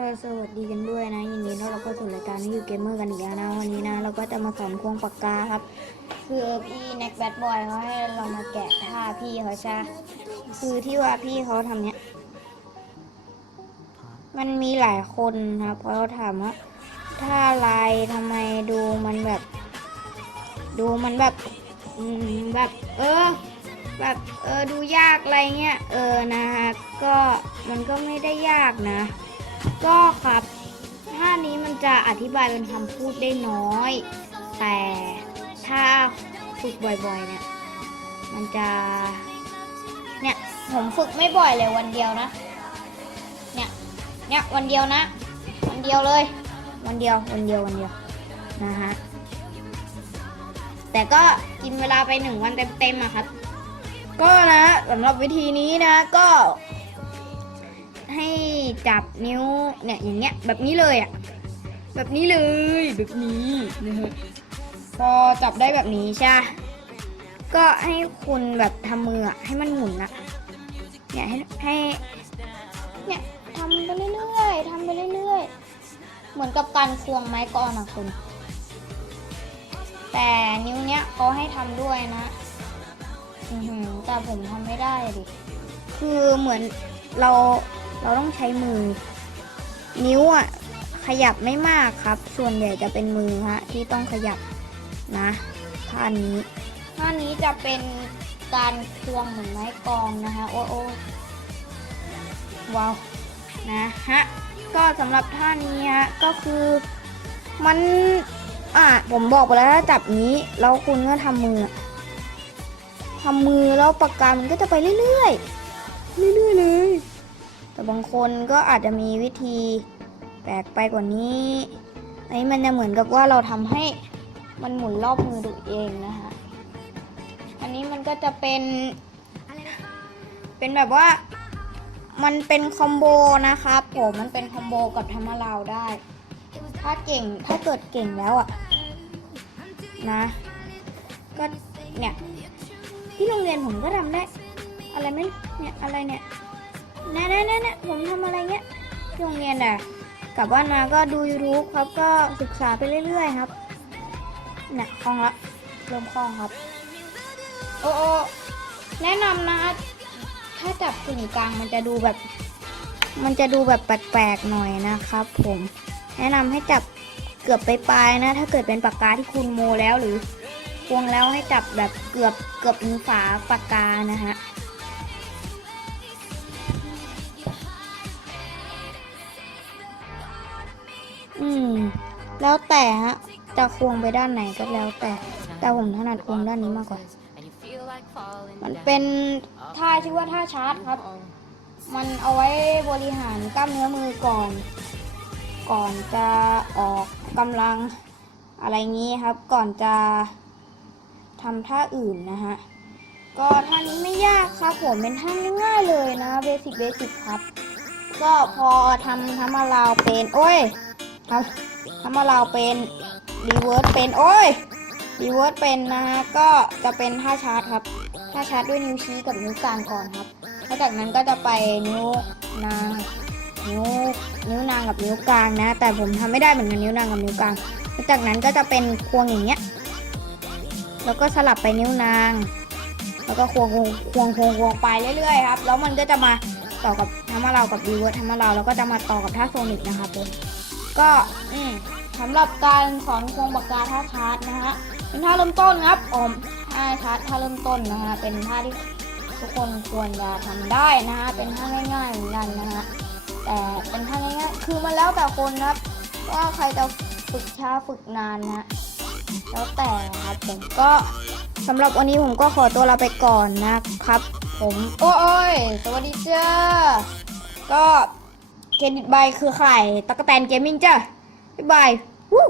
สวัสดีกันด้วยนะยินดีต้อนรับเข้าสู่รายการนี้อยู่เกมเมอร์กันอีกแล้วนะวันนี้นะ เราก็จะมาสอนควงปากกาครับ คือพี่แน็กแบดบอยเขาให้เรามาแกะท่าพี่เขาใช่คือที่ว่าพี่เขาทำเนี้ย มันมีหลายคนครับเพราถามว่าท่าลายทำไมดูมันแบบ ดูมันแบบแบบ เออแบบเออดูยากอะไรเงี้ยเออนะฮะก็มันก็ไม่ได้ยากนะ ก็ครับท่านี้มันจะอธิบายเป็นคำพูดได้น้อย แต่ถ้าฝึกบ่อยๆ เนี่ย มันจะ เนี่ย ผมฝึกไม่บ่อยเลยวันเดียวนะ เนี่ย เนี่ยวันเดียวนะ วันเดียวเลย วันเดียว วันเดียว วันเดียว นะฮะ แต่ก็กินเวลาไปหนึ่งวันเต็มๆอะครับ ก็นะสำหรับวิธีนี้นะ ก็ ให้จับนิ้วเนี่ยอย่างเงี้ยแบบนี้เลยอะแบบนี้เลยแบบนี้นะฮะพอจับได้แบบนี้ใช่ก็ให้คุณแบบทำมืออะให้มันหมุนอะเนี่ยให้ให้เนี่ยทำไปเรื่อยๆทำไปเรื่อยๆ เหมือนกับการควงไม้กอนอะคุณ แต่นิ้วเนี้ยเขาให้ทำด้วยนะอือหือแต่ผมทำไม่ได้ดิ คือเหมือนเรา เราต้องใช้มือ นิ้วอะขยับไม่มากครับ ส่วนใหญ่จะเป็นมือฮะที่ต้องขยับนะท่านี้ท่านี้จะเป็นการควงเหมือนไม้กองนะคะโอ้โอ้ว้าวนะฮะก็สำหรับท่านี้ฮะก็คือมันอะผมบอกไปแล้วถ้าจับนี้แล้วคุณก็ทำมือทำมือแล้วปากกามันก็จะไปเรื่อยๆเรื่อยๆเลย แต่บางคนก็อาจจะมีวิธีแปลกไปกว่านี้อันนี้มันจะเหมือนกับว่าเราทำให้มันหมุนรอบมือตัวเองนะคะ อันนี้มันก็จะเป็น เป็นแบบว่า มันเป็นคอมโบนะครับผมมันเป็นคอมโบกับธรรมะลาวได้ ถ้าเก่งถ้าเกิดเก่งแล้วอะนะ ก็เนี่ยที่โรงเรียนผมก็ทำได้ อะไรไม่เนี่ยอะไรเนี่ย น่แน่แน่แน่ผมทำอะไรเงี้ยที่โรงเรียนอะ กลับบ้านมาก็ดู YouTube ครับก็ศึกษาไปเรื่อย ๆ ครับเนี่ยคล่องละเริ่มคล่องครับ โอ้โอแนะนำนะ ถ้าจับกึ่งกลางมันจะดูแบบ มันจะดูแบบแปลกๆหน่อยนะครับ ผม แนะนำให้จับเกือบไปปลายนะ ถ้าเกิดเป็นปากกาที่คุณโมแล้วหรือควงแล้วให้จับแบบเกือบเกือบถึงฝาปากกานะฮะ อืม แล้วแต่ฮะ จะควงไปด้านไหนก็แล้วแต่ แต่ผมถนัดควงด้านนี้มากกว่า มันเป็นท่าชื่อว่าท่าชาร์จครับ มันเอาไว้บริหารกล้ามเนื้อมือก่อน ก่อนจะออกกำลังอะไรงี้ครับ ก่อนจะทำท่าอื่นนะฮะ ก็ท่านี้ไม่ยากครับผมเป็นท่าง่ายๆเลยนะเบสิกเบสิกครับ ก็พอทำทำมาลาวเป็น โอ้ย ทำทำมาลาวเป็นรีเวิร์สเป็นโอ้ยรีเวิร์สเป็นนะฮะก็จะเป็นท่าชาร์จครับท่าชาร์จด้วยนิ้วชี้กับนิ้วกลางก่อนครับแล้วจากนั้นก็จะไปนิ้วนางนิ้วนิ้วนางกับนิ้วกลางนะ แต่ผมทำไม่ได้เหมือนกันนิ้วนางกับนิ้วกลางแล้วจากนั้นก็จะเป็นควงอย่างเงี้ยแล้วก็สลับไปนิ้วนาง แล้วก็ควงควงควงควงไปเรื่อยๆครับ แล้วมันก็จะมาต่อกับทำมาเรากับรีเวิร์สทำมาเราแล้วก็จะมาต่อกับท่าโซนิกนะครับผม ก็อืมสำหรับการสอนควงปากกาท่าชาร์จนะฮะเป็นท่าเริ่มต้นครับอมท่าชาร์จท่าเริ่มต้นนะฮะเป็นท่าที่ทุกคนควรจะทำได้นะฮะเป็นท่าง่ายๆเหมือนกันนะฮะแต่เป็นท่าง่ายๆคือมันแล้วแต่คนครับว่าใครจะฝึกช้าฝึกนานนะแล้วแต่ครับผมก็สำหรับวันนี้ผมก็ขอตัวลาไปก่อนนะครับ ผม โอ้ยสวัสดีเจ้าก็ เครดิตบายคือข่ตะกแตนเกมมิ่งจ้าบ๊ายบายวู้